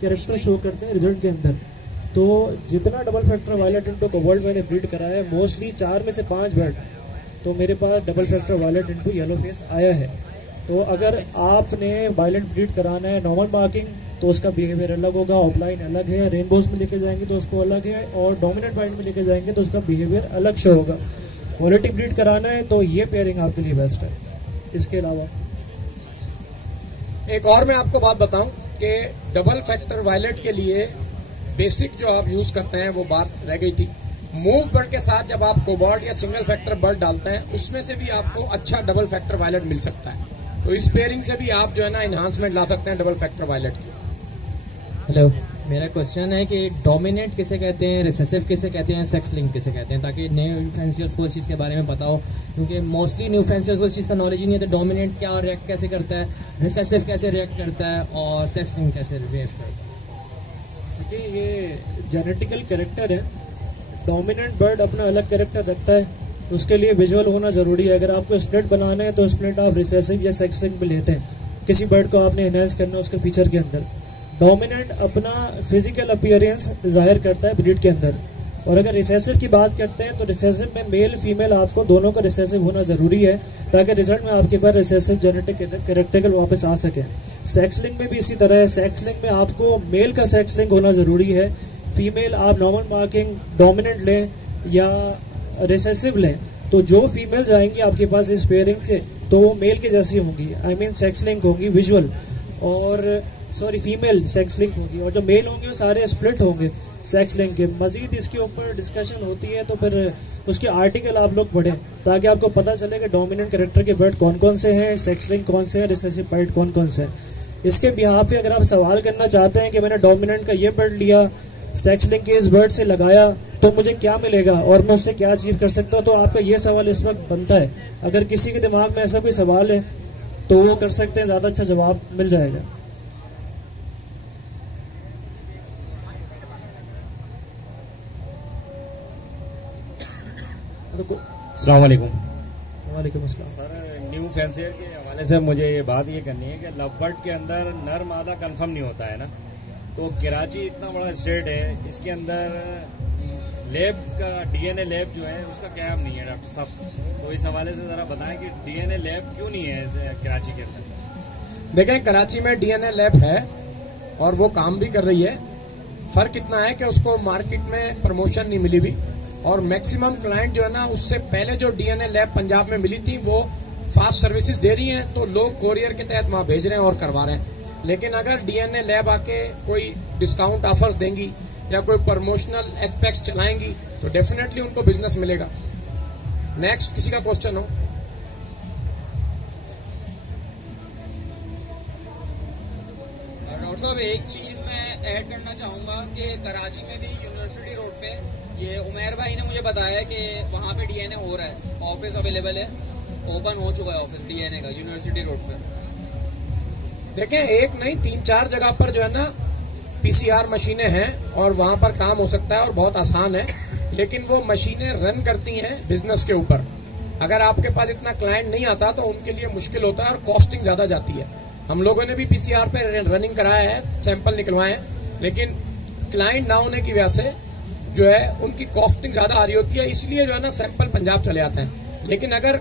Character show करते हैं result के अंदर। तो जितना double factor violet into cobalt मैंने ब्रीड कराया है, मोस्टली 4 में से 5 बेड तो मेरे पास double factor violet into yellow face आया है। तो अगर आपने वायलेट ब्रीड कराना है नॉर्मल मार्किंग तो उसका बिहेवियर अलग होगा, ऑफलाइन अलग है, रेनबोज में लेके जाएंगे तो उसको अलग है, और डोमिनेंट वाइट में लेके जाएंगे तो उसका बिहेवियर अलग शो होगा। क्वालिटी ब्रीड कराना है तो ये पेयरिंग आपके लिए बेस्ट है। इसके अलावा एक और मैं आपको बात बताऊं कि डबल फैक्टर वायलेट के लिए बेसिक जो आप यूज करते हैं वो बात रह गई थी। मूव बर्ड के साथ जब आप कोबाल्ट या सिंगल फैक्टर बर्ड डालते हैं उसमें से भी आपको अच्छा डबल फैक्टर वायलेट मिल सकता है। तो इस पेयरिंग से भी आप जो है ना इन्हांसमेंट ला सकते हैं डबल फैक्टर वायलेट की। हेलो, मेरा क्वेश्चन है कि डोमिनेंट किसे कहते हैं, रिसेसिव किसे कहते हैं, सेक्स लिंक किसे कहते हैं, ताकि न्यू फैंसियर्स को इस चीज़ के बारे में पता हो, क्योंकि मोस्टली न्यू फैंसियर्स को इस चीज़ का नॉलेज ही नहीं है। तो डोमिनेंट क्या रिएक्ट कैसे करता है, रिसेसिव कैसे रिएक्ट करता है और सेक्स लिंक कैसे रिएक्ट करता है। देखिए ये जेनेटिकल कैरेक्टर है। डोमिनेंट बर्ड अपना अलग कैरेक्टर रखता है, उसके लिए विजुअल होना ज़रूरी है। अगर आपको स्प्लिट बनाना है तो स्प्लिट आप रिसेसिव या सेक्स लिंक में लेते हैं। किसी बर्ड को आपने एनहेंस करना है उसके फीचर के अंदर। डोमिनेंट अपना फिजिकल अपीयरेंस जाहिर करता है ब्रीड के अंदर। और अगर रिसेसिव की बात करते हैं तो रिसेसिव में मेल फीमेल आपको दोनों का रिसेसिव होना ज़रूरी है ताकि रिजल्ट में आपके पास रिसेसिव जेनेटिक कैरेक्टर वापस आ सके। सेक्स लिंक में भी इसी तरह है। सेक्स लिंक में आपको मेल का सेक्स लिंक होना ज़रूरी है। फीमेल आप नॉर्मल मार्किंग डोमिनेंट लें या रिसेसिव लें तो जो फीमेल जाएंगी आपके पास इस पेयरिंग के तो वो मेल के जैसी होंगी, आई मीन सेक्स लिंक होंगी विजुअल, और सॉरी फीमेल सेक्स लिंक होगी, और जो मेल होंगे वो सारे स्प्लिट होंगे सेक्स लिंक के। मजीद इसके ऊपर डिस्कशन होती है तो फिर उसके आर्टिकल आप लोग पढ़ें ताकि आपको पता चले कि डोमिनेंट कैरेक्टर के बर्ड कौन कौन से हैं, सेक्स लिंक कौन से हैं, रिसेसिव बर्ड कौन कौन से हैं। इसके बिहाफ पे अगर आप सवाल करना चाहते हैं कि मैंने डोमिनेंट का ये बर्ड लिया, सेक्स लिंक के इस बर्ड से लगाया तो मुझे क्या मिलेगा और मैं उससे क्या अचीव कर सकता हूँ, तो आपका ये सवाल इस वक्त बनता है। अगर किसी के दिमाग में ऐसा कोई सवाल है तो वो कर सकते हैं, ज़्यादा अच्छा जवाब मिल जाएगा। अस्सलाम वालेकुम। वालेकुम अस्सलाम। सर न्यू फैंसियर के हवाले से मुझे ये बात ये करनी है कि लव बर्ड के अंदर नर मादा कंफर्म नहीं होता है ना, तो कराची इतना बड़ा स्टेट है, इसके अंदर लैब का डीएनए लैब जो है उसका कैम नहीं है डॉक्टर साहब। तो इस हवाले से ज़रा बताएं कि डीएनए लैब क्यों नहीं है कराची के अंदर। देखें कराची में डीएनए लैब है और वो काम भी कर रही है। फर्क इतना है कि उसको मार्केट में प्रमोशन नहीं मिली भी, और मैक्सिमम क्लाइंट जो है ना उससे पहले जो डीएनए लैब पंजाब में मिली थी वो फास्ट सर्विसेज दे रही हैं, तो लोग कोरियर के तहत वहाँ भेज रहे हैं और करवा रहे हैं। लेकिन अगर डीएनए लैब आके कोई डिस्काउंट ऑफर्स देंगी या कोई प्रमोशनल एस्पेक्ट्स चलाएंगी तो डेफिनेटली उनको बिजनेस मिलेगा। नेक्स्ट किसी का क्वेश्चन हो। डॉक्टर साहब एक चीज मैं ऐड करना चाहूंगा कि कराची में भी यूनिवर्सिटी रोड पे ये उमेर भाई ने मुझे बताया कि वहाँ पे डीएनए हो रहा है, ऑफिस अवेलेबल है, ओपन हो चुका है ऑफिस डीएनए का यूनिवर्सिटी रोड पे। देखें एक नहीं 3-4 जगह पर जो है ना पीसीआर मशीनें हैं और वहाँ पर काम हो सकता है और बहुत आसान है, लेकिन वो मशीनें रन करती हैं बिजनेस के ऊपर। अगर आपके पास इतना क्लाइंट नहीं आता तो उनके लिए मुश्किल होता है और कॉस्टिंग ज़्यादा जाती है। हम लोगों ने भी पीसीआर पे रनिंग कराया है, सैंपल निकलवाए हैं, लेकिन क्लाइंट ना होने की वजह से जो है उनकी कॉस्टिंग ज़्यादा आ रही होती है, इसलिए जो है ना सैंपल पंजाब चले आते हैं। लेकिन अगर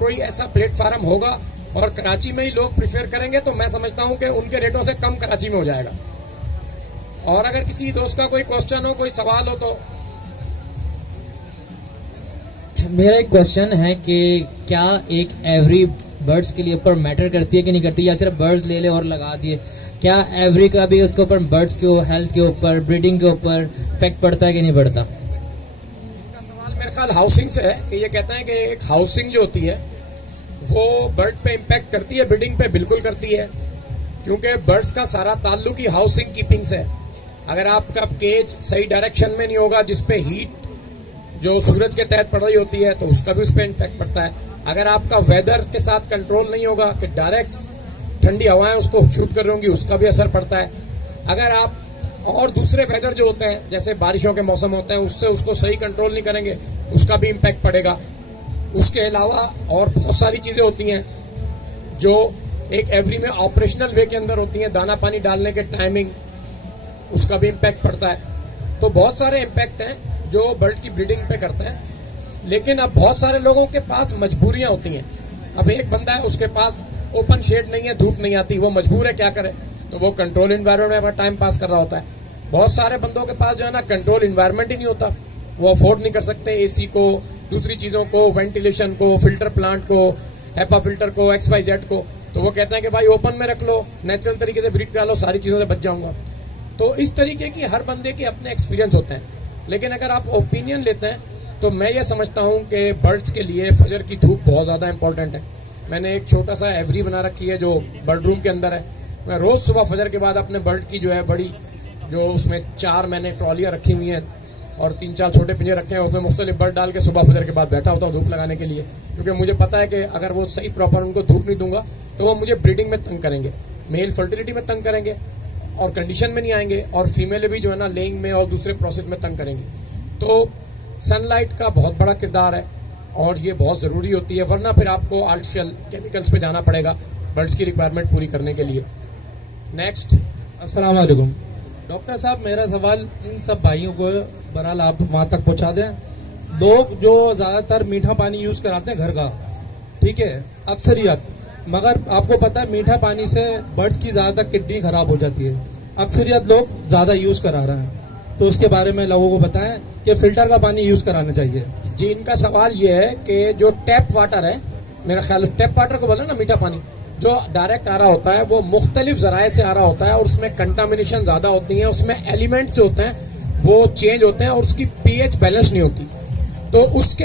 कोई ऐसा प्लेटफार्म होगा और कराची में ही लोग प्रिफेयर करेंगे तो मैं समझता हूँ कि उनके रेटों से कम कराची में हो जाएगा। और अगर किसी दोस्त का कोई क्वेश्चन हो, कोई सवाल हो तो। मेरा एक क्वेश्चन है कि क्या एक एवरी बर्ड्स के लिए ऊपर मैटर करती है कि नहीं करती, या सिर्फ बर्ड्स ले ले और लगा दिए? क्या एवरी का भी उसके ऊपर बर्ड्स के हेल्थ के ऊपर, ब्रीडिंग के ऊपर इफेक्ट पड़ता है कि नहीं पड़ता? इनका सवाल मेरे ख्याल हाउसिंग से है कि ये कहते हैं कि एक हाउसिंग जो होती है वो बर्ड पे इम्पैक्ट करती है, ब्रीडिंग पे बिल्कुल करती है, क्योंकि बर्ड्स का सारा ताल्लुक ही हाउसिंग कीपिंग से है। अगर आपका केज सही डायरेक्शन में नहीं होगा जिसपे हीट जो सूरज के तहत पड़ रही होती है तो उसका भी उस पर इम्पैक्ट पड़ता है। अगर आपका वेदर के साथ कंट्रोल नहीं होगा कि डायरेक्ट ठंडी हवाएं उसको शूट कर रही होंगी, उसका भी असर पड़ता है। अगर आप और दूसरे वेदर जो होते हैं जैसे बारिशों के मौसम होते हैं उससे उसको सही कंट्रोल नहीं करेंगे, उसका भी इम्पैक्ट पड़ेगा। उसके अलावा और बहुत सारी चीज़ें होती हैं जो एक एवरी में ऑपरेशनल वे के अंदर होती हैं, दाना पानी डालने के टाइमिंग, उसका भी इम्पैक्ट पड़ता है। तो बहुत सारे इम्पैक्ट हैं जो बर्ड की ब्रीडिंग पे करते हैं। लेकिन अब बहुत सारे लोगों के पास मजबूरियां होती हैं। अब एक बंदा है, उसके पास ओपन शेड नहीं है, धूप नहीं आती, वो मजबूर है, क्या करे, तो वो कंट्रोल इन्वायरमेंट में अपना टाइम पास कर रहा होता है। बहुत सारे बंदों के पास जो है ना कंट्रोल इन्वायरमेंट ही नहीं होता, वो अफोर्ड नहीं कर सकते एसी को, दूसरी चीज़ों को, वेंटिलेशन को, फिल्टर प्लांट को, हेपा फिल्टर को, XYZ को, तो वो कहते हैं कि भाई ओपन में रख लो, नेचुरल तरीके से ब्रीड करा लो, सारी चीज़ों से बच जाऊंगा। तो इस तरीके की हर बंदे के अपने एक्सपीरियंस होते हैं। लेकिन अगर आप ओपिनियन लेते हैं तो मैं ये समझता हूँ कि बर्ड्स के लिए फजर की धूप बहुत ज़्यादा इंपॉर्टेंट है। मैंने एक छोटा सा एवरी बना रखी है जो बर्ड रूम के अंदर है। मैं रोज़ सुबह फजर के बाद अपने बर्ड की जो है बड़ी, जो उसमें 4 मैंने ट्रॉलियाँ रखी हुई हैं और 3-4 छोटे पिंजरे रखे हैं, उसमें मुख्तलिफ बर्ड डाल के सुबह फजर के बाद बैठा होता हूँ धूप लगाने के लिए, क्योंकि मुझे पता है कि अगर वो सही प्रॉपर उनको धूप नहीं दूंगा तो वो मुझे ब्रीडिंग में तंग करेंगे, मेल फर्टिलिटी में तंग करेंगे और कंडीशन में नहीं आएंगे, और फीमेल भी जो है ना लेइंग में और दूसरे प्रोसेस में तंग करेंगी। तो सनलाइट का बहुत बड़ा किरदार है और ये बहुत ज़रूरी होती है, वरना फिर आपको आर्टिफिशियल केमिकल्स पे जाना पड़ेगा बर्ड्स की रिक्वायरमेंट पूरी करने के लिए। नेक्स्ट। अस्सलाम वालेकुम डॉक्टर साहब, मेरा सवाल इन सब भाइयों को बहरहाल आप वहाँ तक पहुँचा दें। लोग जो ज़्यादातर मीठा पानी यूज़ कराते हैं घर का, ठीक है, अक्सरियत, मगर आपको पता है मीठा पानी से बर्ड्स की ज़्यादातर किडनी खराब हो जाती है। अक्सरियत लोग ज़्यादा यूज़ करा रहे हैं, तो उसके बारे में लोगों को बताएं कि फ़िल्टर का पानी यूज़ कराना चाहिए। जी, इनका सवाल ये है कि जो टैप वाटर है, मेरा ख्याल टैप वाटर को बोले ना, मीठा पानी जो डायरेक्ट आ रहा होता है वो मुख्तलिफ ज़राए से आ रहा होता है और उसमें कंटामिनेशन ज़्यादा होती है, उसमें एलिमेंट्स जो होते हैं वो चेंज होते हैं और उसकी pH बैलेंस नहीं होती। तो उसके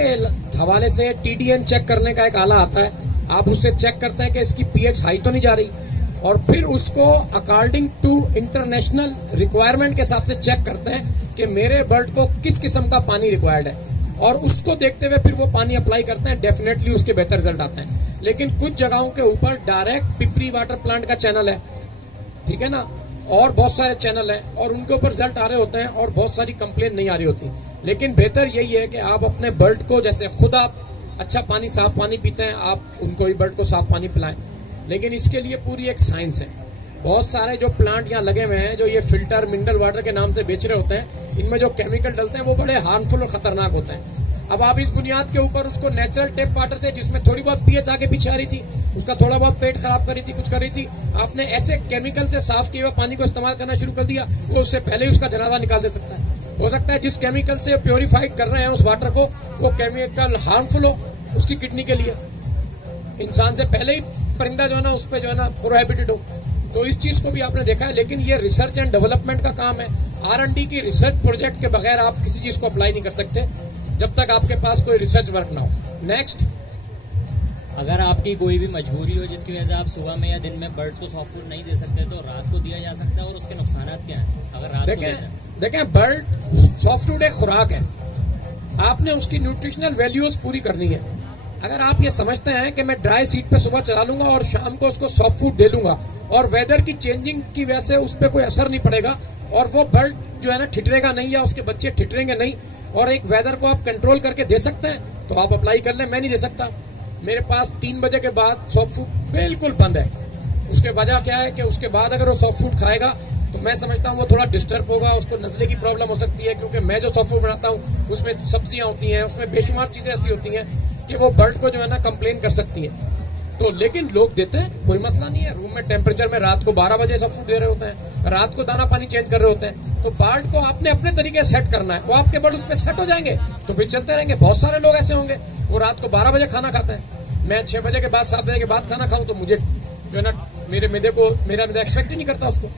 हवाले से TDN चेक करने का एक आला आता है, आप उससे चेक करते हैं कि इसकी pH हाई तो नहीं जा रही, और फिर उसको अकॉर्डिंग टू इंटरनेशनल रिक्वायरमेंट के हिसाब से चेक करते हैं कि मेरे बर्ड को किस किस्म का पानी रिक्वायर्ड है, और उसको देखते हुए फिर वो पानी अप्लाई करते हैं, डेफिनेटली उसके बेहतर रिजल्ट आते हैं। लेकिन कुछ जगहों के ऊपर डायरेक्ट पिपरी वाटर प्लांट का चैनल है, ठीक है ना, और बहुत सारे चैनल हैं और उनके ऊपर रिजल्ट आ रहे होते हैं और बहुत सारी कंप्लेन नहीं आ रही होती। लेकिन बेहतर यही है कि आप अपने बर्ड को, जैसे खुद आप अच्छा पानी, साफ पानी पीते हैं, आप उनको भी बर्ड को साफ पानी पिलाएं। लेकिन इसके लिए पूरी एक साइंस है। बहुत सारे जो प्लांट यहाँ लगे हुए हैं जो ये फिल्टर मिनरल वाटर के नाम से बेच रहे होते हैं, इनमें जो केमिकल डलते हैं वो बड़े हार्मफुल और खतरनाक होते हैं। अब आप इस बुनियाद के ऊपर उसको नेचुरल टेप वाटर से, जिसमें थोड़ी बहुत pH आगे पीछे आ रही थी, उसका थोड़ा बहुत पेट खराब कर रही थी, कुछ कर रही थी, आपने ऐसे केमिकल से साफ किए हुए पानी को इस्तेमाल करना शुरू कर दिया, वो उससे पहले ही उसका जनाजा निकाल दे सकता है। हो सकता है जिस केमिकल से प्योरीफाइड कर रहे हैं उस वाटर को, वो केमिकल हार्मफुल हो उसकी किडनी के लिए, इंसान से पहले ही परिंदा जो है ना उस पर जो है ना प्रोहिबिटेड हो। तो इस चीज को भी आपने देखा है। लेकिन ये रिसर्च एंड डेवलपमेंट का काम है। R&D की रिसर्च प्रोजेक्ट के बगैर आप किसी चीज को अप्लाई नहीं कर सकते जब तक आपके पास कोई रिसर्च वर्क ना हो। नेक्स्ट। अगर आपकी कोई भी मजबूरी हो जिसकी वजह से आप सुबह में या दिन में बर्ड्स को सॉफ्ट फूड नहीं दे सकते तो रात को दिया जा सकता है, और उसके नुकसान क्या हैं अगर रात को देखें बर्ड सॉफ्ट फूड एक खुराक है, आपने उसकी न्यूट्रिशनल वैल्यूज पूरी करनी है। अगर आप ये समझते हैं कि मैं ड्राई सीट पे सुबह चला लूंगा और शाम को उसको सॉफ्ट फूड दे दूंगा और वेदर की चेंजिंग की वजह से उस पर कोई असर नहीं पड़ेगा और वो बर्ड जो है ना ठिठरेगा नहीं या उसके बच्चे ठिठरेंगे नहीं, और एक वेदर को आप कंट्रोल करके दे सकते हैं तो आप अप्लाई कर लें। मैं नहीं दे सकता। मेरे पास 3 बजे के बाद सॉफ्ट फूड बिल्कुल बंद है। उसके वजह क्या है कि उसके बाद अगर वो सॉफ्ट फूड खाएगा तो मैं समझता हूँ वो थोड़ा डिस्टर्ब होगा, उसको नजले की प्रॉब्लम हो सकती है, क्योंकि मैं जो सॉफ्ट फूड बनाता हूँ उसमें सब्जियां होती हैं, उसमें बेशुमार चीजें ऐसी होती हैं कि वो बर्ड को जो है ना कंप्लेन कर सकती है। तो लेकिन लोग देते हैं, कोई मसला नहीं है। रूम में टेम्परेचर में रात को 12 बजे सब फूड दे रहे होते हैं, रात को दाना पानी चेंज कर रहे होते हैं। तो बर्ड को आपने अपने तरीके से सेट करना है, वो आपके बर्ड उस पर सेट हो जाएंगे तो फिर चलते रहेंगे। बहुत सारे लोग ऐसे होंगे वो रात को 12 बजे खाना खाते हैं, मैं 6 बजे के बाद 7 बजे के बाद खाना खाऊं तो मुझे जो है ना मेरा मैदा एक्सपेक्ट ही नहीं करता, उसको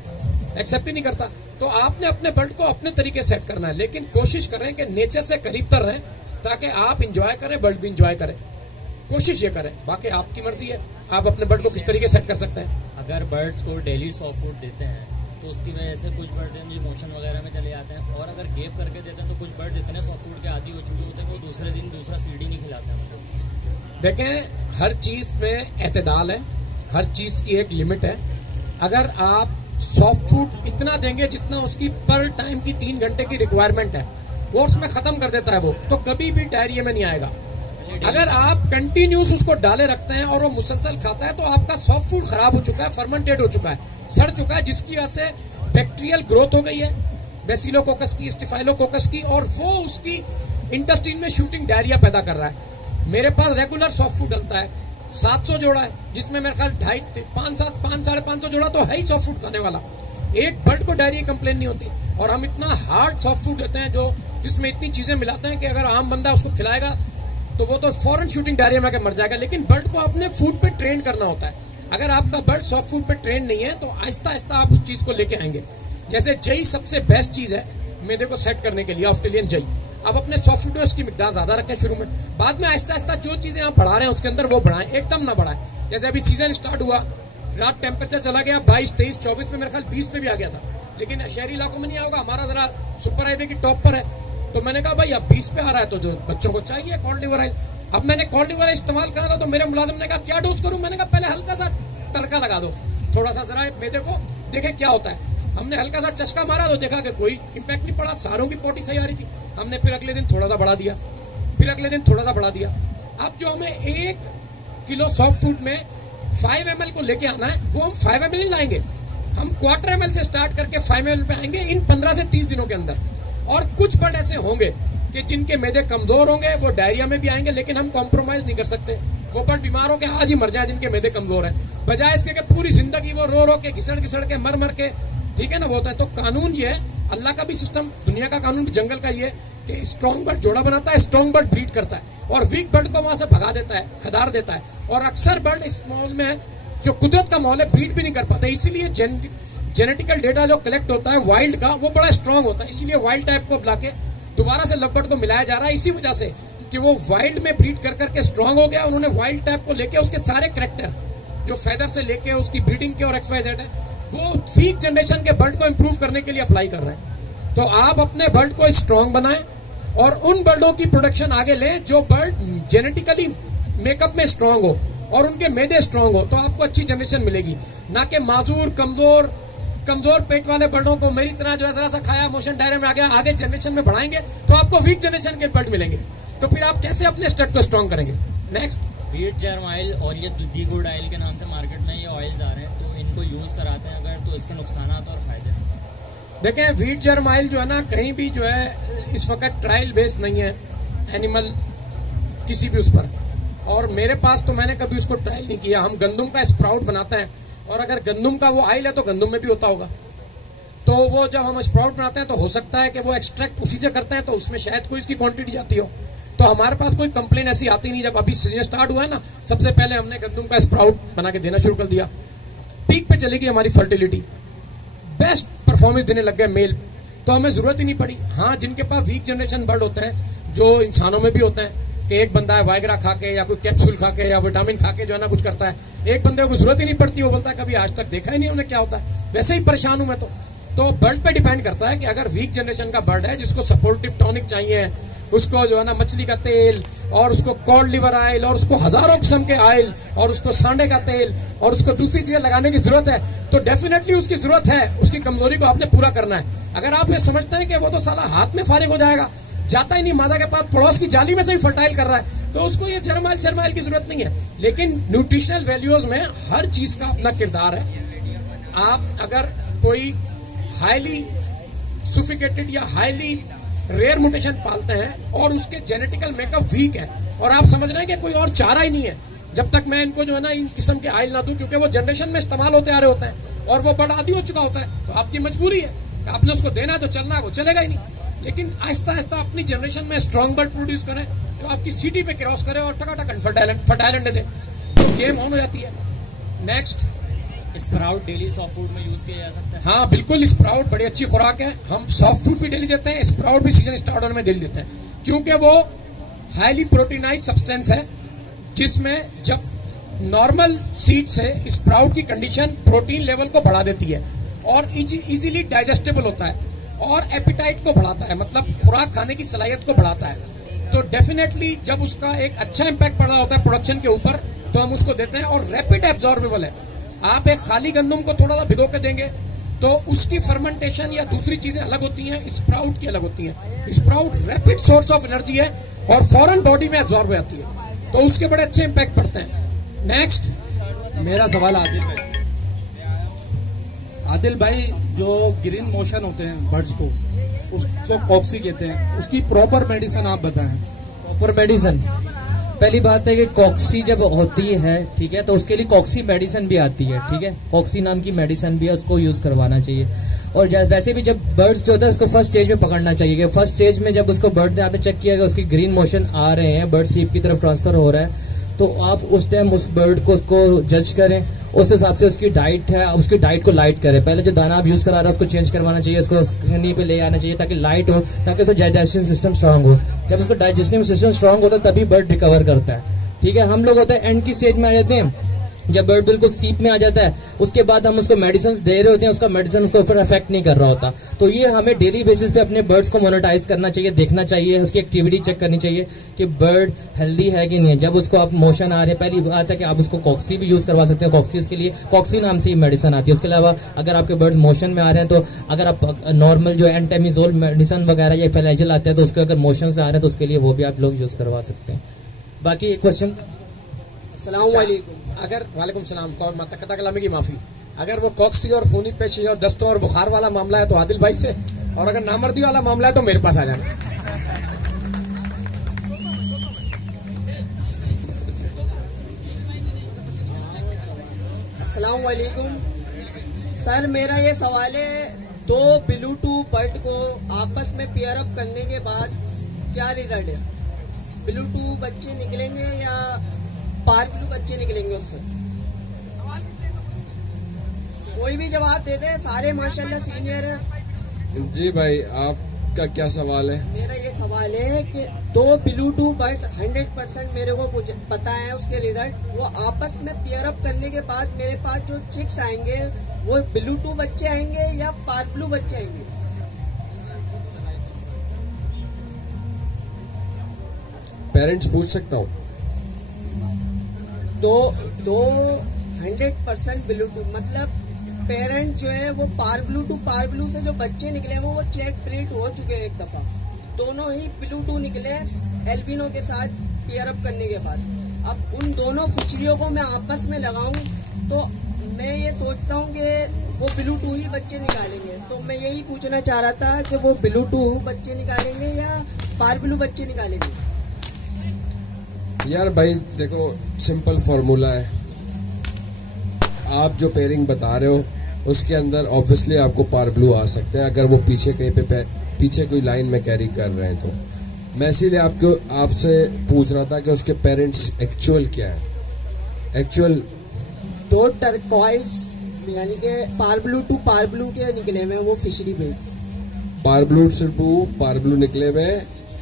एक्सेप्ट ही नहीं करता। तो आपने अपने बर्ड को अपने तरीके सेट करना है, लेकिन कोशिश करें कि नेचर से करीब तर रहें ताकि आप इंजॉय करें, बर्ड भी इंजॉय करें। कोशिश ये करें, बाकी आपकी मर्जी है आप अपने बर्ड को किस तरीके सेट कर सकते हैं। अगर बर्ड्स को डेली सॉफ्ट फूड देते हैं तो उसकी वजह से कुछ बर्ड्स हैं जो मोशन वगैरह में चले जाते हैं, और अगर गैप करके देते हैं तो कुछ बर्ड्स इतने सॉफ्ट फूड के आदी हो चुके होते हैं वो दूसरे दिन दूसरा सीढ़ी नहीं खिलाते हैं। देखें, हर चीज़ में एतदाल है, हर चीज़ की एक लिमिट है। अगर आप सॉफ्ट फूड इतना देंगे जितना उसकी पर टाइम की 3 घंटे की रिक्वायरमेंट है वो उसमें ख़त्म कर देता है वो, तो कभी भी डायरिया में नहीं आएगा। अगर आप कंटिन्यूस उसको डाले रखते हैं और वो मुसलसल खाता है तो आपका सॉफ्ट फूड खराब हो चुका है, फर्मेंटेड हो चुका है, सड़ चुका है, जिसकी वजह से बैक्टीरियल ग्रोथ हो गई है बेसिलोकोकस की, स्टिफाइलोकोकस की, और वो उसकी इंटेस्टाइन में शूटिंग डायरिया पैदा कर रहा है। मेरे पास रेगुलर सॉफ्ट फूड डलता है, 700 जोड़ा है, जिसमें मेरे ख्याल 500-550 जोड़ा तो है ही सॉफ्ट फूड खाने वाला। एक बर्ड को डायरिया कंप्लेन नहीं होती, और हम इतना हार्ड सॉफ्ट फूड देते हैं जो जिसमें इतनी चीजें मिलाते हैं कि अगर आम बंदा उसको खिलाएगा तो वो तो फौरन शूटिंग डायरिया में मर जाएगा। लेकिन बर्ड को अपने फूड पे ट्रेन करना होता है। अगर आपका बर्ड सॉफ्ट फूड पे ट्रेन नहीं है तो आहिस्ता आहिस्ता आप उस चीज को लेके आएंगे। जैसे जई सबसे बेस्ट चीज है मैदे को सेट करने के लिए, ऑस्ट्रेलियन जई। अब अपने सॉफ्ट फूड में उसकी मिकदार ज्यादा रखें शुरू में, बाद में आहिस्ता आहिस्ता जो चीजें आप बढ़ा रहे हैं उसके अंदर वो बढ़ाएं, एकदम ना बढ़ाएं। जैसे अभी सीजन स्टार्ट हुआ, रात टेम्परेचर चला गया 22, 23, 24 में, मेरे ख्याल 20 में भी आ गया था, लेकिन शहरी इलाकों में नहीं आएगा, हमारा जरा सुपर हाईवे की टॉप पर है। तो मैंने कहा भाई अब 20 पे आ रहा है तो जो बच्चों को चाहिए कॉल्ड लिवर ऑयल। अब मैंने कॉल्ड लिवर ऑयल इस्तेमाल करा था तो मेरे मुलाजिम ने कहा क्या डोज करूं? मैंने कहा पहले हल्का सा तड़का लगा दो, थोड़ा सा जरा मैदे को, देखे क्या होता है। हमने हल्का सा चस्का मारा तो देखा कि कोई इम्पैक्ट नहीं पड़ा, सारों की पोटी सही आ रही थी। हमने फिर अगले दिन थोड़ा सा बढ़ा दिया, फिर अगले दिन थोड़ा सा बढ़ा दिया। अब जो हमें 1 किलो सॉफ्ट फूड में 5 ml को लेके आना है वो हम 5 ml नहीं लाएंगे, हम 1/4 ml से स्टार्ट करके 5 ml पे आएंगे इन 15 से 30 दिनों के अंदर। और कुछ बर्ड ऐसे होंगे कि जिनके मैदे कमजोर होंगे, वो डायरिया में भी आएंगे, लेकिन हम कॉम्प्रोमाइज नहीं कर सकते। वो बर्ड बीमार होकर आज ही मर जाए जिनके मैदे कमजोर है, बजाय इसके कि पूरी जिंदगी वो रो रो के, घिसड़ घिसड़ के, मर मर के, ठीक है ना, वो होता है। तो कानून ये है, अल्लाह का भी सिस्टम, दुनिया का कानून भी, जंगल का ये कि स्ट्रॉन्ग बर्ड जोड़ा बनाता है, स्ट्रॉन्ग बर्ड ब्रीड करता है, और वीक बर्ड को वहां से भगा देता है, खदार देता है। और अक्सर बर्ड इस माहौल में जो कुदरत का माहौल है ब्रीड भी नहीं कर पाते, इसीलिए जेनेटिकल डेटा जो कलेक्ट होता है वाइल्ड का वो बड़ा स्ट्रांग होता है। इसीलिए वाइल्ड टाइप को बुला के दोबारा से लव बर्ड को मिलाया जा रहा है, इसी वजह से कि वो वाइल्ड में ब्रीड कर करके स्ट्रांग हो गया। उन्होंने वाइल्ड टाइप को लेके उसके सारे कैरेक्टर जो फेदर से लेके उसकी ब्रीडिंग के और XYZ है वो वीक जनरेशन के बर्ड को इंप्रूव करने के लिए अप्लाई कर रहे हैं। तो आप अपने बर्ड को स्ट्रांग बनाएं और उन बर्डों की प्रोडक्शन आगे लें जो बर्ड जेनेटिकली मेकअप में स्ट्रांग हो और उनके मैदे स्ट्रांग हो, तो आपको अच्छी जनरेशन मिलेगी। ना कि माजूर कमजोर पेट वाले बर्डों को मेरी तरह जो है जरा सा खाया मोशन डायरे में आ गया, आगे जनरेशन में बढ़ाएंगे तो आपको वीक जनरेशन के बर्ड मिलेंगे। तो फिर आप कैसे अपने स्टड को स्ट्रांग करेंगे? नेक्स्ट, वीट जर्म ऑयल और ये दूधी गुड़ ऑयल के नाम से मार्केट में ये ऑयल्स आ रहे हैं, तो इनको यूज कराते हैं अगर तो इसके नुकसान और फायदे? देखें, वीट जर्म ऑयल जो है ना, कहीं भी जो है इस वक्त ट्रायल बेस्ड नहीं है एनिमल किसी भी उस पर, और मेरे पास तो मैंने कभी उसको ट्रायल नहीं किया। हम गंदुम का स्प्राउट बनाते हैं, और अगर गंदुम का वो ऑयल है तो गंदुम में भी होता होगा, तो वो जब हम स्प्राउट बनाते हैं तो हो सकता है कि वो एक्सट्रैक्ट उसी से करते हैं, तो उसमें शायद कोई इसकी क्वांटिटी जाती हो। तो हमारे पास कोई कंप्लेन ऐसी आती नहीं। जब अभी सीजन स्टार्ट हुआ है ना, सबसे पहले हमने गंदुम का स्प्राउट बना के देना शुरू कर दिया, पीक पे चली गई हमारी फर्टिलिटी, बेस्ट परफॉर्मेंस देने लग गए मेल, तो हमें जरूरत ही नहीं पड़ी। हाँ, जिनके पास वीक जनरेशन बर्ड होते हैं, जो इंसानों में भी होते हैं कि एक बंदा है वाइग्रा खा के या कोई कैप्सूल खा के या विटामिन खा के जो है ना कुछ करता है, एक बंदे को जरूरत ही नहीं पड़ती, वो बोलता है कभी आज तक देखा ही नहीं हमने क्या होता है, वैसे ही परेशान हूं मैं। तो बर्ड पे डिपेंड करता है कि अगर वीक जनरेशन का बर्ड है जिसको सपोर्टिव टॉनिक चाहिए, उसको जो है ना मछली का तेल और उसको कॉड लिवर ऑयल और उसको हजारों किस्म के ऑयल और उसको सांडे का तेल और उसको दूसरी चीजें लगाने की जरूरत है, तो डेफिनेटली उसकी जरूरत है, उसकी कमजोरी को आपने पूरा करना है। अगर आप ये समझते हैं कि वो तो साला हाथ में फारिग हो जाएगा, जाता ही नहीं मादा के पास, पड़ोस की जाली में से ही फर्टाइल कर रहा है, तो उसको ये जर्म ऑयल की जरूरत नहीं है। लेकिन न्यूट्रिशनल वैल्यूज में हर चीज का अपना किरदार है। आप अगर कोई हाईली सोफिस्टिकेटेड या हाईली रेयर म्यूटेशन पालते हैं और उसके जेनेटिकल मेकअप वीक है और आप समझ रहे हैं कि कोई और चारा ही नहीं है जब तक मैं इनको जो है ना इन किस्म के ऑयल ना दूं, क्योंकि वो जनरेशन में इस्तेमाल होते आ रहे होते हैं और वो बड़ा आदी हो चुका होता है, तो आपकी मजबूरी है, आपने उसको देना है तो चलना है, वो चलेगा ही नहीं। लेकिन आहिस्ता आहिस्ता अपनी जनरेशन में स्ट्रॉन्ग बर्ड प्रोड्यूस करें जो आपकी सिटी पे क्रॉस करे और टकाटक फर्टाइल अंडे दे, तो गेम ऑन हो जाती है। Next, sprout daily soft food में यूज किया जा सकता है? हाँ बिल्कुल, स्प्राउट बड़ी अच्छी खुराक है। हम सॉफ्ट फूड भी डेली देते हैं, स्प्राउट भी सीजन स्टार्ट होने में डेली देते हैं, क्योंकि वो हाईली प्रोटीनाइज सब्सटेंस है जिसमें जब नॉर्मल सीड से स्प्राउट की कंडीशन प्रोटीन लेवल को बढ़ा देती है और इजीली डाइजेस्टेबल होता है और एपिटाइट को बढ़ाता है, मतलब खुराक खाने की सलाहियत को बढ़ाता है। तो डेफिनेटली जब उसका एक अच्छा इंपैक्ट पड़ रहा होता है प्रोडक्शन के ऊपर तो हम उसको देते हैं, और रैपिड एब्जॉर्बेबल है। आप एक खाली गंदम को थोड़ा सा भिगो के देंगे तो उसकी फर्मेंटेशन या दूसरी चीजें अलग होती हैं, स्प्राउट की अलग होती हैं। Sprout rapid source of energy है और फौरन बॉडी में एब्जॉर्ब हो जाती है, तो उसके बड़े अच्छे इंपैक्ट पड़ते हैं। नेक्स्ट, मेरा सवाल आदिल भाई, जो ग्रीन मोशन होते हैं बर्ड्स को, उसको कॉक्सी कहते हैं, उसकी प्रॉपर मेडिसिन आप बताएं। प्रॉपर मेडिसिन, पहली बात है कि कॉक्सी जब होती है, ठीक है, तो उसके लिए कॉक्सी मेडिसिन भी आती है, ठीक है, कॉक्सी नाम की मेडिसिन भी है, उसको यूज करवाना चाहिए। और वैसे भी जब बर्ड्स जो होता है उसको फर्स्ट स्टेज में पकड़ना चाहिए कि फर्स्ट स्टेज में जब उसको बर्ड ने आपने चेक किया कि उसकी ग्रीन मोशन आ रहे हैं, बर्ड स्लीप की तरफ ट्रांसफर हो रहा है, तो आप उस टाइम उस बर्ड को उसको जज करें, उस हिसाब से उसकी डाइट है, उसकी डाइट को लाइट करें। पहले जो दाना आप यूज करा रहे हैं उसको चेंज करवाना चाहिए, उसको स्क्रीनिंग पे ले आना चाहिए ताकि लाइट हो, ताकि उसका डाइजेशन सिस्टम स्ट्रांग हो। जब उसका डाइजेस्टिव सिस्टम स्ट्रांग होता है तभी बर्ड रिकवर करता है, ठीक है। हम लोग होते हैं एंड की स्टेज में आ जाते हैं, जब बर्ड बिल्कुल सीप में आ जाता है, उसके बाद हम उसको मेडिसिन दे रहे होते हैं, उसका मेडिसिन उसको ऊपर इफेक्ट नहीं कर रहा होता। तो ये हमें डेली बेसिस पे अपने बर्ड्स को मोनेटाइज करना चाहिए, देखना चाहिए, उसकी एक्टिविटी चेक करनी चाहिए कि बर्ड हेल्दी है कि नहीं है। जब उसको आप मोशन आ रहे हैं, पहली बात है कि आप उसको कॉक्सी भी यूज करवा सकते हैं, कॉक्सी उसके लिए कॉक्सी नाम से ही मेडिसिन आती है। उसके अलावा अगर आपके बर्ड मोशन में आ रहे हैं तो अगर आप नॉर्मल जो एंटेमिजोल मेडिसिन वगैरह या फ्लैजेल आते हैं तो उसके अगर मोशन से आ रहे हैं तो उसके लिए वो भी आप लोग यूज करवा सकते हैं। बाकी एक क्वेश्चन, अगर वालेकुम सलाम को मतकता कलामी की माफी, अगर वो कॉक्सी और खूनी पेशी और दस्तों और बुखार वाला मामला है तो आदिल भाई से, और अगर नामर्दी वाला मामला है तो मेरे पास आ जाना। अस्सलाम वालेकुम सर, मेरा ये सवाल है, दो ब्लूटूथ बर्ड को आपस में पेयर अप करने के बाद क्या रिजल्ट है? ब्लूटूथ बच्चे निकलेंगे या पार्बलू बच्चे निकलेंगे उससे? कोई भी जवाब दे दे, सारे माशाल्लाह सीनियर है। जी भाई, आपका क्या सवाल है? मेरा ये सवाल है कि दो ब्लूटूथ बर्ड 100% मेरे को पता है उसके रिजल्ट, वो आपस में पेयर अप करने के बाद मेरे पास जो चिक्स आएंगे वो ब्लूटूथ बच्चे आएंगे या पार्बलू बच्चे आएंगे? पेरेंट्स पूछ सकता हूँ? दो 100% ब्लूटूथ, मतलब पेरेंट जो है वो पार्बलू टू पार्बलू से जो बच्चे निकले वो चेक ब्रीड हो चुके हैं एक दफा, दोनों ही ब्लूटूथ निकले एल्बिनो के साथ पेयर अप करने के बाद। अब उन दोनों फिचरियों को मैं आपस में लगाऊं तो मैं ये सोचता हूँ कि वो ब्लूटूथ ही बच्चे निकालेंगे, तो मैं यही पूछना चाह रहा था कि वो ब्लूटूथ बच्चे निकालेंगे या पार्बलू बच्चे निकालेंगे? यार भाई देखो, सिंपल फॉर्मूला है, आप जो पेयरिंग बता रहे हो उसके अंदर ऑब्वियसली आपको पार्बलू आ सकते हैं अगर वो पीछे कहीं पे पीछे कोई लाइन में कैरी कर रहे हैं तो। मैं इसीलिए आपसे पूछ रहा था कि उसके पेरेंट्स एक्चुअल क्या है। एक्चुअल दो टर्कॉइज यानी कि पार्बलू टू पार्बलू के निकले हुए वो फिशरी पे, पार्बलू टू पार्बलू निकले हुए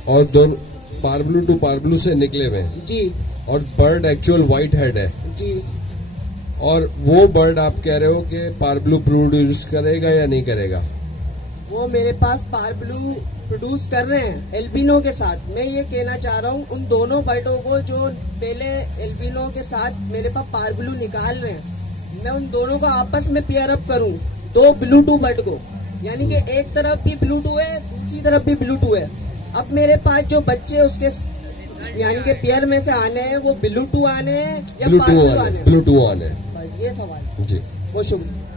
और दोनों पार्बलू टू पार्बलू से निकले हुए जी, और बर्ड एक्चुअल व्हाइट हेड है जी। और वो बर्ड आप कह रहे हो कि पार्बलू प्रोड्यूस करेगा या नहीं करेगा? वो मेरे पास पार्बलू प्रोड्यूस कर रहे हैं एल्बिनो के साथ। मैं ये कहना चाह रहा हूँ उन दोनों बर्डों को जो पहले एल्बिनो के साथ मेरे पास पार्बलू निकाल रहे हैं, मैं उन दोनों को आपस में पेयर अप करूँ, दो ब्लूटूथ बर्ड को, यानी कि एक तरफ भी ब्लूटूथ है दूसरी तरफ भी ब्लूटूथ है। अब मेरे पास जो बच्चे उसके यानी कि पेयर में से आने हैं वो ब्लूटूथ आने हैं या पार्बलू आने हैं? ब्लूटूथ आने। ये सवाल जी, बहुत शुक्रिया।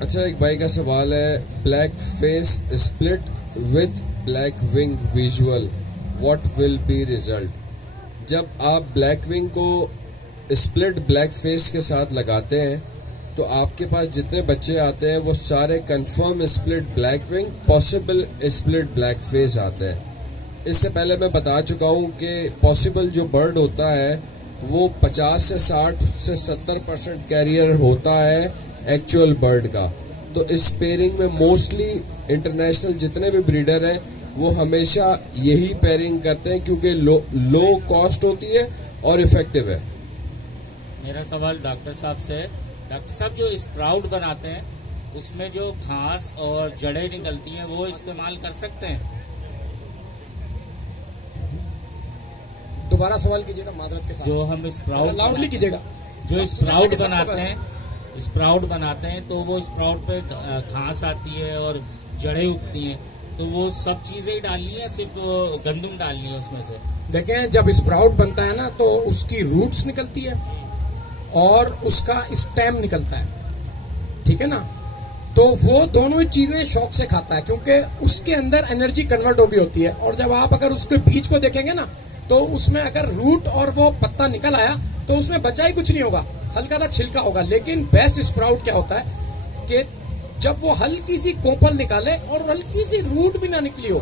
अच्छा, एक भाई का सवाल है, black face split with black wing visual, what will be result? जब आप ब्लैक विंग को स्प्लिट ब्लैक फेस के साथ लगाते हैं तो आपके पास जितने बच्चे आते हैं वो सारे confirm split black wing, possible split black face आते हैं। इससे पहले मैं बता चुका हूँ कि पॉसिबल जो बर्ड होता है वो 50 से 60 से 70% कैरियर होता है एक्चुअल बर्ड का। तो इस पेयरिंग में मोस्टली इंटरनेशनल जितने भी ब्रीडर हैं वो हमेशा यही पेयरिंग करते हैं क्योंकि लो कॉस्ट होती है और इफेक्टिव है। मेरा सवाल डॉक्टर साहब से, डॉक्टर साहब जो स्प्राउट बनाते हैं उसमें जो घास और जड़ें निकलती हैं वो इस्तेमाल कर सकते हैं? दोबारा सवाल कीजिएगा मादरत के साथ। जो हम स्प्राउट लाउडली कीजिएगा। जो स्प्राउट बनाते हैं तो वो स्प्राउट पे घास आती है और जड़ें उगती हैं, तो वो सब चीजें ही डालनी है, सिर्फ गंदम डालनी है उसमें से? देखें, जब स्प्राउट बनता है ना तो उसकी रूट्स निकलती है और उसका स्टेम निकलता है, ठीक है ना। तो वो दोनों ही चीजें शौक से खाता है क्योंकि उसके अंदर एनर्जी कन्वर्ट हो गई होती है। और जब आप अगर उसके बीज को देखेंगे ना तो उसमें अगर रूट और वो पत्ता निकल आया तो उसमें बचा ही कुछ नहीं होगा, हल्का सा छिलका होगा। लेकिन बेस्ट स्प्राउट क्या होता है कि जब वो हल्की सी कोपल निकाले और हल्की सी रूट भी ना निकली हो,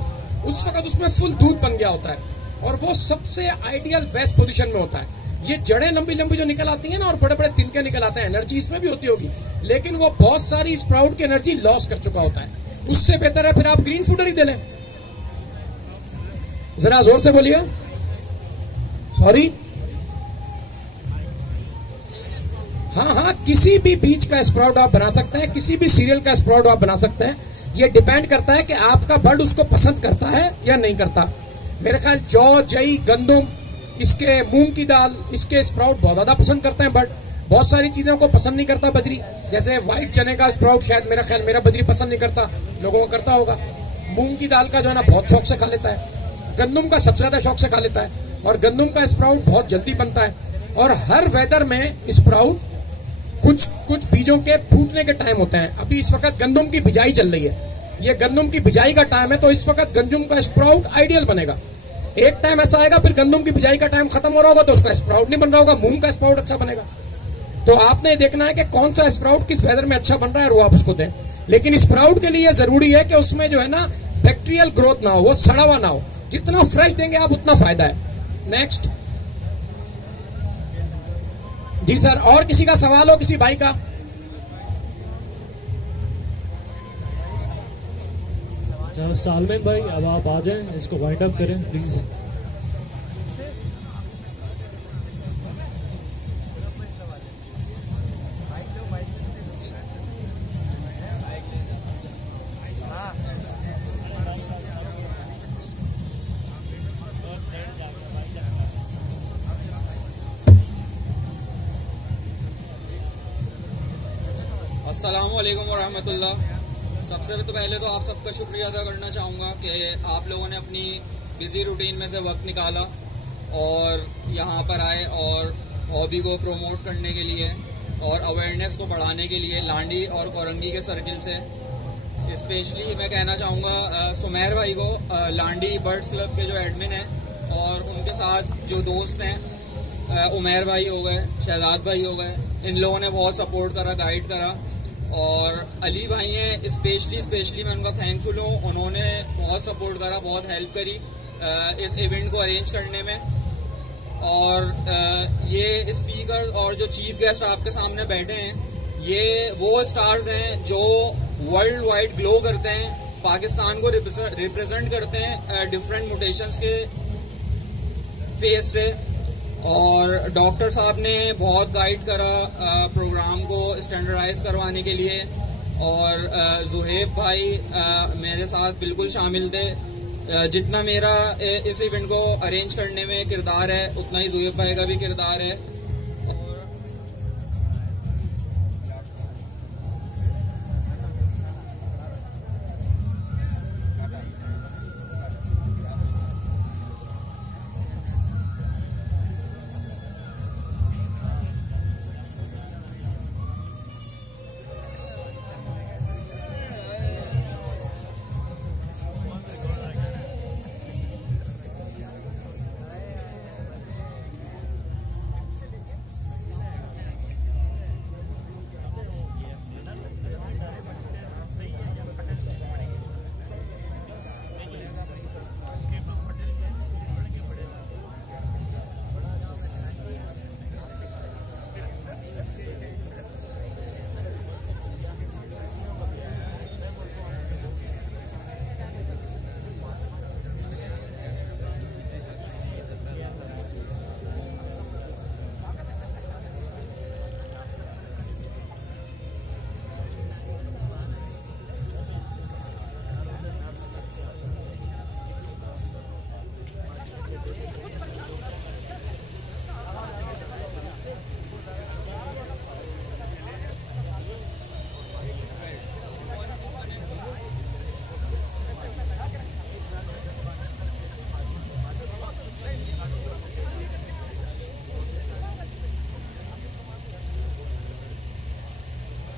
उस वक्त उसमें फुल दूध बन गया होता है और वो सबसे आइडियल बेस्ट पोजीशन में होता है। ये जड़ें लंबी लंबी जो निकल आती हैं ना और बड़े बड़े तिनके निकल आते हैं, एनर्जी इसमें भी होती होगी, लेकिन वो बहुत सारी स्प्राउट की एनर्जी लॉस कर चुका होता है। उससे बेहतर है फिर आप ग्रीन फूडर ही दे लें। जरा जोर से बोलिए, सॉरी। हाँ, किसी भी बीज का स्प्राउट आप बना सकते हैं, किसी भी सीरियल का स्प्राउट आप बना सकते हैं। ये डिपेंड करता है कि आपका बर्ड उसको पसंद करता है या नहीं करता। मेरे ख्याल जौ, जई, गंदुम, इसके मूंग की दाल, इसके स्प्राउट बहुत ज्यादा पसंद करते हैं बर्ड। बहुत सारी चीजों को पसंद नहीं करता बजरी, जैसे व्हाइट चने का स्प्राउट शायद मेरा ख्याल मेरा बजरी पसंद नहीं करता, लोगों को करता होगा। मूंग की दाल का जो है ना बहुत शौक से खा लेता है, गंदुम का सबसे ज्यादा शौक से खा लेता है और गंदुम का स्प्राउट बहुत जल्दी बनता है। और हर वेदर में स्प्राउट कुछ बीजों के फूटने के टाइम होते हैं। अभी इस वक्त गंदुम की बिजाई चल रही है, ये गंदुम की बिजाई का टाइम है, तो इस वक्त गंदुम का स्प्राउट आइडियल बनेगा। एक टाइम ऐसा आएगा फिर गंदुम की बिजाई का टाइम खत्म हो रहा होगा तो उसका स्प्राउट नहीं बन रहा होगा, मूंग का स्प्राउट अच्छा बनेगा। तो आपने देखना है कि कौन सा स्प्राउट किस वेदर में अच्छा बन रहा है और वो आप उसको दें। लेकिन स्प्राउट के लिए जरूरी है कि उसमें जो है ना बैक्टीरियल ग्रोथ ना हो, वो सड़ा हुआ ना हो। जितना फ्रेश देंगे आप उतना फायदा है। नेक्स्ट जी सर, और किसी का सवाल हो किसी भाई का? सालमैन भाई अब आप आ जाएं, इसको वाइंड अप करें प्लीज। अस्सलामुअलैकुम वरहमतुल्लाह। सबसे तो पहले तो आप सबका शुक्रिया अदा करना चाहूँगा कि आप लोगों ने अपनी बिजी रूटीन में से वक्त निकाला और यहाँ पर आए और हॉबी को प्रमोट करने के लिए और अवेयरनेस को बढ़ाने के लिए लांडी और कोरंगी के सर्किल से स्पेशली मैं कहना चाहूँगा सुमेर भाई को, लांडी बर्ड्स क्लब के जो एडमिन हैं, और उनके साथ जो दोस्त हैं उमेर भाई हो गए, शहजाद भाई हो गए, इन लोगों ने बहुत सपोर्ट करा, गाइड करा। और अली भाई हैं स्पेशली मैं उनका थैंकफुल हूँ, उन्होंने बहुत सपोर्ट करा, बहुत हेल्प करी इस इवेंट को अरेंज करने में। और ये स्पीकर और जो चीफ गेस्ट आपके सामने बैठे हैं, ये वो स्टार्स हैं जो वर्ल्ड वाइड ग्लो करते हैं, पाकिस्तान को रिप्रेजेंट करते हैं डिफरेंट म्यूटेशंस के फेस से। और डॉक्टर साहब ने बहुत गाइड करा प्रोग्राम को स्टैंडर्डाइज करवाने के लिए। और जुहेब भाई मेरे साथ बिल्कुल शामिल थे, जितना मेरा इस इवेंट को अरेंज करने में किरदार है उतना ही जुहेब भाई का भी किरदार है।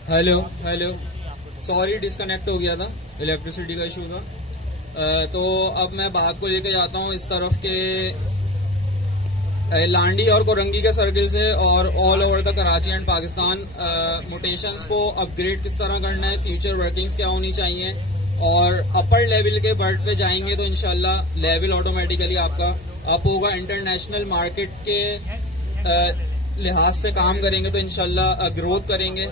हेलो सॉरी डिस्कनेक्ट हो गया था, इलेक्ट्रिसिटी का इशू था। तो अब मैं बात को लेके जाता हूँ इस तरफ के लांडी और कोरंगी के सर्किल से और all over the Karachi and Pakistan मोटेशंस को अपग्रेड किस तरह करना है, फ्यूचर वर्किंग्स क्या होनी चाहिए, और अपर लेवल के बर्ड पे जाएंगे तो इंशाल्लाह लेवल ऑटोमेटिकली आपका अप होगा। इंटरनेशनल मार्केट के लिहाज से काम करेंगे तो इंशाल्लाह ग्रोथ करेंगे,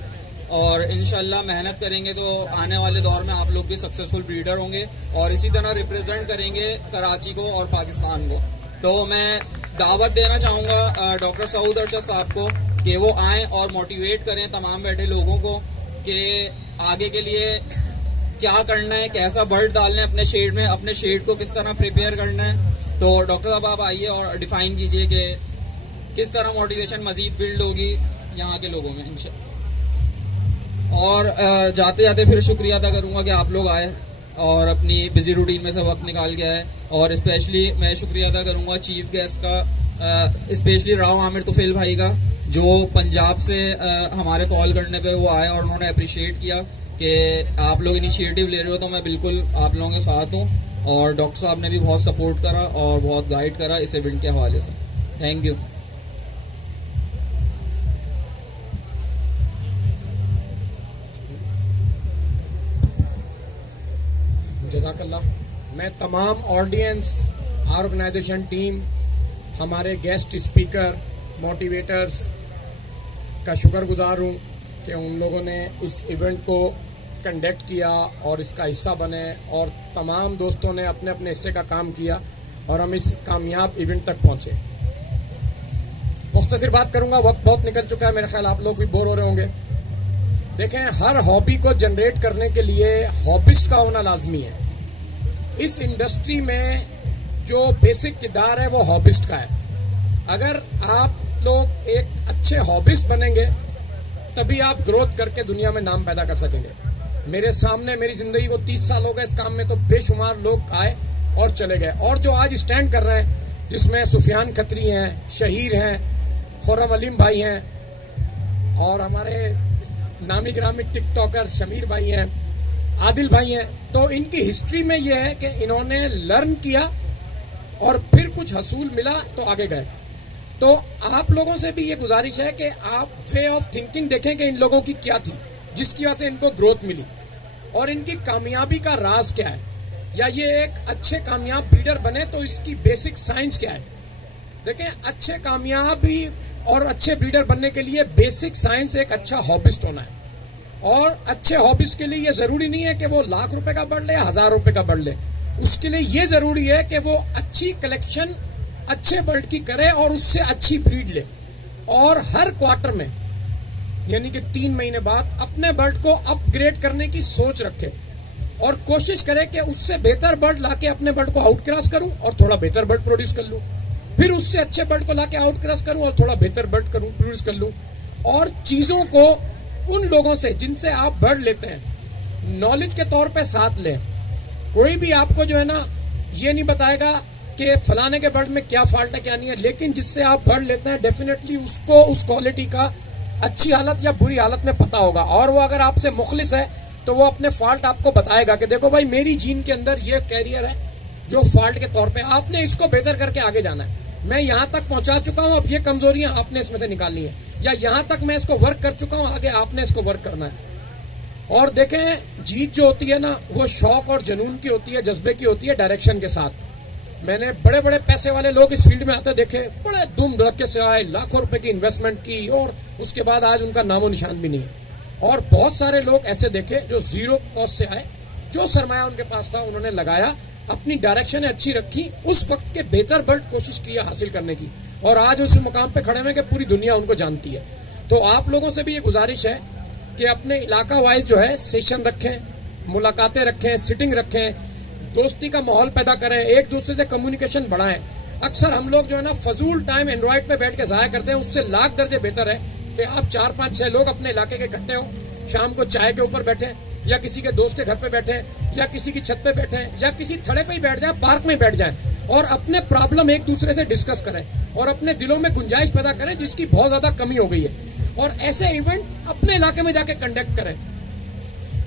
और इंशाल्लाह मेहनत करेंगे तो आने वाले दौर में आप लोग भी सक्सेसफुल ब्रीडर होंगे और इसी तरह रिप्रेजेंट करेंगे कराची को और पाकिस्तान को। तो मैं दावत देना चाहूँगा डॉक्टर सऊद अरशद साहब को कि वो आएँ और मोटिवेट करें तमाम बैठे लोगों को कि आगे के लिए क्या करना है, कैसा बर्ड डालना है अपने शेड में, अपने शेड को किस तरह प्रिपेयर करना है। तो डॉक्टर साहब आप आइए और डिफाइन कीजिए कि किस तरह मोटिवेशन मजीद बिल्ड होगी यहाँ के लोगों में इंशाल्लाह। और जाते जाते फिर शुक्रिया अदा करूँगा कि आप लोग आए और अपनी बिजी रूटीन में से वक्त निकाल के आए, और स्पेशली मैं शुक्रिया अदा करूँगा चीफ गेस्ट का, स्पेशली राव आमिर तुफेल भाई का, जो पंजाब से हमारे कॉल करने पे वो आए और उन्होंने अप्रिशिएट किया कि आप लोग इनिशिएटिव ले रहे हो, तो मैं बिल्कुल आप लोगों के साथ हूँ। और डॉक्टर साहब ने भी बहुत सपोर्ट करा और बहुत गाइड करा इस इवेंट के हवाले से। Thank you. जज़ाकल्लाह। मैं तमाम ऑडियंस, ऑर्गेनाइजेशन टीम, हमारे गेस्ट स्पीकर, मोटिवेटर्स का शुक्रगुजार हूँ कि उन लोगों ने इस इवेंट को कंडक्ट किया और इसका हिस्सा बने, और तमाम दोस्तों ने अपने अपने हिस्से का काम किया और हम इस कामयाब इवेंट तक पहुँचे। मुख्तसर बात करूँगा, वक्त बहुत निकल चुका है, मेरे ख्याल आप लोग भी बोर हो रहे होंगे। देखें, हर हॉबी को जनरेट करने के लिए हॉबिस्ट का होना लाजमी है। इस इंडस्ट्री में जो बेसिक किरदार है वो हॉबिस्ट का है। अगर आप लोग एक अच्छे हॉबिस्ट बनेंगे तभी आप ग्रोथ करके दुनिया में नाम पैदा कर सकेंगे। मेरे सामने मेरी जिंदगी को 30 साल हो गए इस काम में, तो बेशुमार लोग आए और चले गए, और जो आज स्टैंड कर रहे हैं जिसमें सुफियान खत्री हैं, शहीर हैं, खुर्रम अलीम भाई हैं, और हमारे नामी ग्रामी टिकटॉकर शमीर भाई हैं, आदिल भाई हैं। तो इनकी हिस्ट्री में यह है कि इन्होंने लर्न किया और फिर कुछ हसूल मिला तो आगे गए। तो आप लोगों से भी ये गुजारिश है कि आप वे ऑफ थिंकिंग देखें कि इन लोगों की क्या थी जिसकी वजह से इनको ग्रोथ मिली, और इनकी कामयाबी का राज क्या है, या ये एक अच्छे कामयाब ब्रीडर बने तो इसकी बेसिक साइंस क्या है। देखें, अच्छे कामयाबी और अच्छे ब्रीडर बनने के लिए बेसिक साइंस एक अच्छा हॉबिस्ट होना है, और अच्छे हॉबिस्ट के लिए ये जरूरी नहीं है कि वो लाख रुपए का बर्ड ले या 1000 रुपए का बर्ड ले। उसके लिए ये जरूरी है कि वो अच्छी कलेक्शन अच्छे बर्ड की करे और उससे अच्छी ब्रीड ले, और हर क्वार्टर में यानी कि 3 महीने बाद अपने बर्ड को अपग्रेड करने की सोच रखे और कोशिश करे कि उससे बेहतर बर्ड लाके अपने बर्ड को आउट क्रॉस करूं और थोड़ा बेहतर बर्ड प्रोड्यूस कर लूं, फिर उससे अच्छे बर्ड को लाके आउट क्रॉस करूं और थोड़ा बेहतर बर्ड प्रोड्यूस कर लूं। और चीजों को उन लोगों से जिनसे आप बर्ड लेते हैं नॉलेज के तौर पे साथ लें। कोई भी आपको जो है ना ये नहीं बताएगा कि फलाने के बर्ड में क्या फॉल्ट है क्या नहीं है, लेकिन जिससे आप बर्ड लेते हैं डेफिनेटली उसको उस क्वालिटी का अच्छी हालत या बुरी हालत में पता होगा, और वो अगर आपसे मुखलिस है तो वो अपने फॉल्ट आपको बताएगा कि देखो भाई मेरी जीन के अंदर ये कैरियर है जो फॉल्ट के तौर पे आपने इसको बेहतर करके आगे जाना है। मैं यहाँ तक पहुंचा चुका हूँ, अब ये कमजोरियां आपने इसमें से निकालनी है, या यहाँ तक मैं इसको वर्क कर चुका हूँ, आगे आपने इसको वर्क करना है। और देखें, जीत जो होती है ना वो शौक और जुनून की होती है, जज्बे की होती है, डायरेक्शन के साथ। मैंने बड़े बड़े पैसे वाले लोग इस फील्ड में आते देखे, बड़े धूम धड़के से आए, लाखों रुपए की इन्वेस्टमेंट की, और उसके बाद आज उनका नामो निशान भी नहीं है। और बहुत सारे लोग ऐसे देखे जो जीरो कॉस्ट से आए, जो सरमाया उनके पास था उन्होंने लगाया, अपनी डायरेक्शन अच्छी रखी, उस वक्त के बेहतर बर्ड कोशिश की हासिल करने की, और आज उस मुकाम पे खड़े में कि पूरी दुनिया उनको जानती है। तो आप लोगों से भी ये गुजारिश है कि अपने इलाका वाइज जो है सेशन रखें, मुलाकातें रखें, सिटिंग रखें, दोस्ती का माहौल पैदा करें, एक दूसरे से कम्युनिकेशन बढ़ाएं। अक्सर हम लोग जो है ना फजूल टाइम एंड्रॉइड पे बैठ के ज़ाया करते हैं, उससे लाख दर्जे बेहतर है कि आप 4, 5, 6 लोग अपने इलाके के इकट्ठे हों, शाम को चाय के ऊपर बैठे, या किसी के दोस्त के घर पे बैठे, या किसी की छत पे बैठे, या किसी थड़े पे ही बैठ जाए, पार्क में बैठ जाए, और अपने प्रॉब्लम एक दूसरे से डिस्कस करें और अपने दिलों में गुंजाइश पैदा करें जिसकी बहुत ज्यादा कमी हो गई है। और ऐसे इवेंट अपने इलाके में जाके कंडक्ट करें।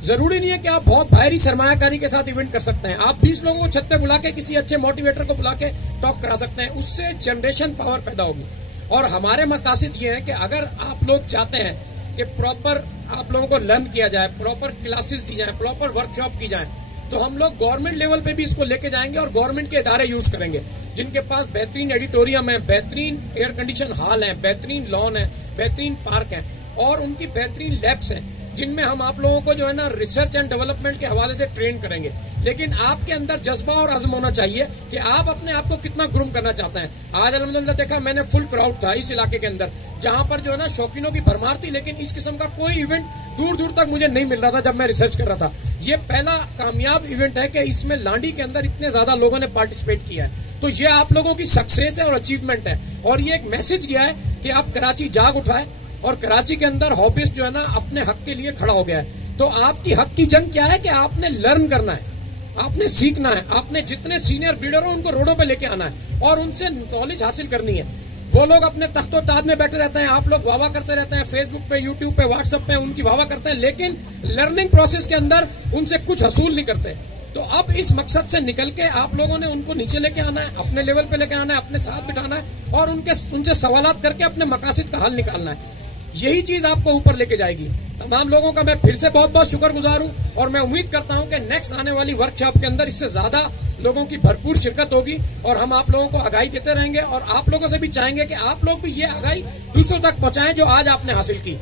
जरूरी नहीं है कि आप बहुत बाहरी सरमायाकारी के साथ इवेंट कर सकते हैं। आप 20 लोगों को छत पे बुला के किसी अच्छे मोटिवेटर को बुला के टॉक करा सकते हैं, उससे जनरेशन पावर पैदा होगी। और हमारे मकासद ये है कि अगर आप लोग चाहते हैं कि प्रॉपर आप लोगों को लर्न किया जाए, प्रॉपर क्लासेस दी जाए, प्रॉपर वर्कशॉप की जाए, तो हम लोग गवर्नमेंट लेवल पे भी इसको लेके जाएंगे और गवर्नमेंट के इदारे यूज करेंगे जिनके पास बेहतरीन एडिटोरियम है, बेहतरीन एयर कंडीशन हॉल है, बेहतरीन लॉन है, बेहतरीन पार्क है और उनकी बेहतरीन लैब्स हैं जिनमें हम आप लोगों को जो है ना रिसर्च एंड डेवलपमेंट के हवाले से ट्रेन करेंगे। लेकिन आपके अंदर जज्बा और अज़्म होना चाहिए कि आप अपने आप को कितना ग्रूम करना चाहते हैं। आज अल्हम्दुलिल्लाह देखा मैंने फुल क्राउड था इस इलाके के अंदर जहां पर जो है ना शौकीनों की भरमार थी, लेकिन इस किस्म का कोई इवेंट दूर दूर तक मुझे नहीं मिल रहा था जब मैं रिसर्च कर रहा था। ये पहला कामयाब इवेंट है कि इसमें लांडी के अंदर इतने ज्यादा लोगों ने पार्टिसिपेट किया है। तो ये आप लोगों की सक्सेस है और अचीवमेंट है और ये एक मैसेज गया है कि आप कराची जाग उठाए और कराची के अंदर हॉबीज जो है ना अपने हक के लिए खड़ा हो गया है। तो आपकी हक की जंग क्या है कि आपने लर्न करना है, आपने सीखना है, आपने जितने सीनियर ब्रीडर हो उनको रोडों पे लेके आना है और उनसे नॉलेज हासिल करनी है। वो लोग अपने तख्तो ताज में बैठे रहते हैं, आप लोग वाह करते रहते हैं, फेसबुक पे, यूट्यूब पे, व्हाट्सएप पे उनकी वाह करते हैं, लेकिन लर्निंग प्रोसेस के अंदर उनसे कुछ हसूल नहीं करते। तो अब इस मकसद से निकल के आप लोगों ने उनको नीचे लेके आना है, अपने लेवल पे लेके आना है, अपने साथ बिठाना है और उनसे सवालात करके अपने मकासद का हल निकालना है। यही चीज आपको ऊपर लेके जाएगी। तमाम लोगों का मैं फिर से बहुत बहुत शुक्रगुजार हूं और मैं उम्मीद करता हूं कि नेक्स्ट आने वाली वर्कशॉप के अंदर इससे ज्यादा लोगों की भरपूर शिरकत होगी और हम आप लोगों को आगाही देते रहेंगे और आप लोगों से भी चाहेंगे कि आप लोग भी ये आगाही दूसरों तक पहुंचाएं जो आज आपने हासिल की।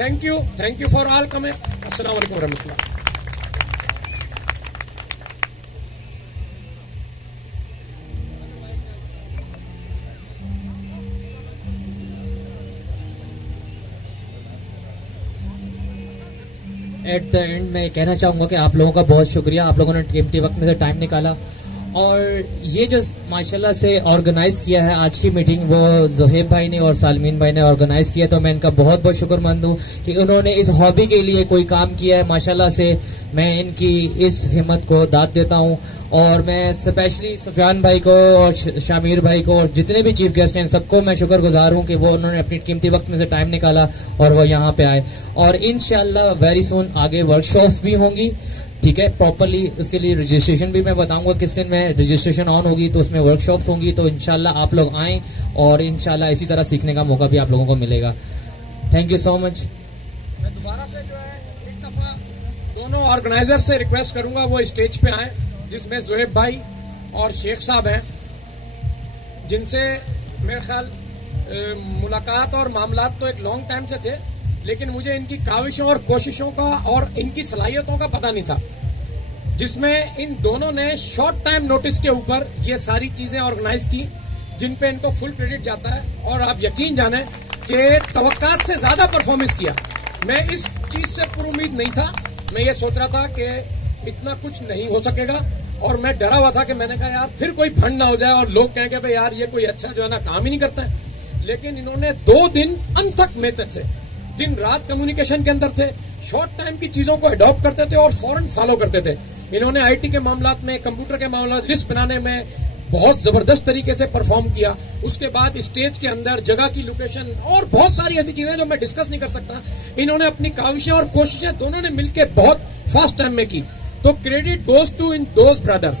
Thank you for all comment. अस्सलाम वालेकुम रहमतुल्लाह। एट द एंड मैं कहना चाहूँगा कि आप लोगों का बहुत शुक्रिया, आप लोगों ने कीमती वक्त में से टाइम निकाला और ये जो माशाल्लाह से ऑर्गेनाइज किया है आज की मीटिंग वो जोहेब भाई ने और सालमीन भाई ने ऑर्गेनाइज किया। तो मैं इनका बहुत बहुत शुक्रमंद हूँ कि उन्होंने इस हॉबी के लिए कोई काम किया है। माशाल्लाह से मैं इनकी इस हिम्मत को दाद देता हूँ और मैं स्पेशली सुफियान भाई को और शामिर भाई को और जितने भी चीफ गेस्ट हैं सबको मैं शुक्रगुजार हूँ कि वो उन्होंने अपनी कीमती वक्त में से टाइम निकाला और वो यहाँ पे आए। और इंशाल्लाह वेरी सून आगे वर्कशॉप्स भी होंगी, ठीक है, प्रॉपरली उसके लिए रजिस्ट्रेशन भी मैं बताऊंगा किस दिन में रजिस्ट्रेशन ऑन होगी तो उसमें वर्कशॉप्स होंगी। तो इंशाल्लाह आप लोग आएँ और इंशाल्लाह इसी तरह सीखने का मौका भी आप लोगों को मिलेगा। Thank you so much. मैं दोबारा से जो है एक दफा दोनों ऑर्गेनाइजर से रिक्वेस्ट करूंगा वो स्टेज पे आए, जिसमें जोहेब भाई और शेख साहब हैं जिनसे मेरे ख्याल मुलाकात और मामलात तो एक लॉन्ग टाइम से थे, लेकिन मुझे इनकी काविशों और कोशिशों का और इनकी सलाहियतों का पता नहीं था, जिसमें इन दोनों ने शॉर्ट टाइम नोटिस के ऊपर ये सारी चीजें ऑर्गेनाइज की जिन पे इनको फुल क्रेडिट जाता है। और आप यकीन जाने कि तवक्कात से ज्यादा परफॉर्मेंस किया। मैं इस चीज से पूरी उम्मीद नहीं था, मैं ये सोच रहा था कि इतना कुछ नहीं हो सकेगा और मैं डरा हुआ था कि मैंने कहा यार फिर कोई फंड ना हो जाए और लोग कहेंगे भाई यार ये कोई अच्छा जो है ना काम ही नहीं करता है। लेकिन इन्होंने 2 दिन अनथक मेहनत से दिन रात कम्युनिकेशन के अंदर थे, शॉर्ट टाइम की चीजों को अडॉप्ट करते थे और फौरन फॉलो करते थे। इन्होंने आईटी के मामलात में, कंप्यूटर के मामलात, लिस्ट बनाने में बहुत जबरदस्त तरीके से परफॉर्म किया। उसके बाद स्टेज के अंदर जगह की लोकेशन और बहुत सारी ऐसी चीजें जो मैं डिस्कस नहीं कर सकता, इन्होंने अपनी काविशें और कोशिशें दोनों ने मिलकर बहुत फास्ट टाइम में की। तो क्रेडिट गोज टू इन दोज ब्रदर्स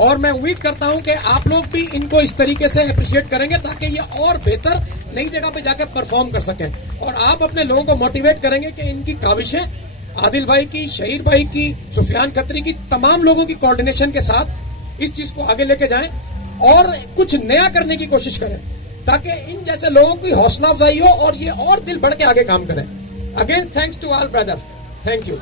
और मैं उम्मीद करता हूं कि आप लोग भी इनको इस तरीके से अप्रिशिएट करेंगे ताकि ये और बेहतर नई जगह पे जाकर परफॉर्म कर सकें। और आप अपने लोगों को मोटिवेट करेंगे कि इनकी काविशें आदिल भाई की, शहीर भाई की, सुफियान खत्री की, तमाम लोगों की कोऑर्डिनेशन के साथ इस चीज को आगे लेके जाएं और कुछ नया करने की कोशिश करें ताकि इन जैसे लोगों की हौसला अफजाई हो और ये और दिल बढ़ के आगे काम करें। Again thanks to all brother, thank you.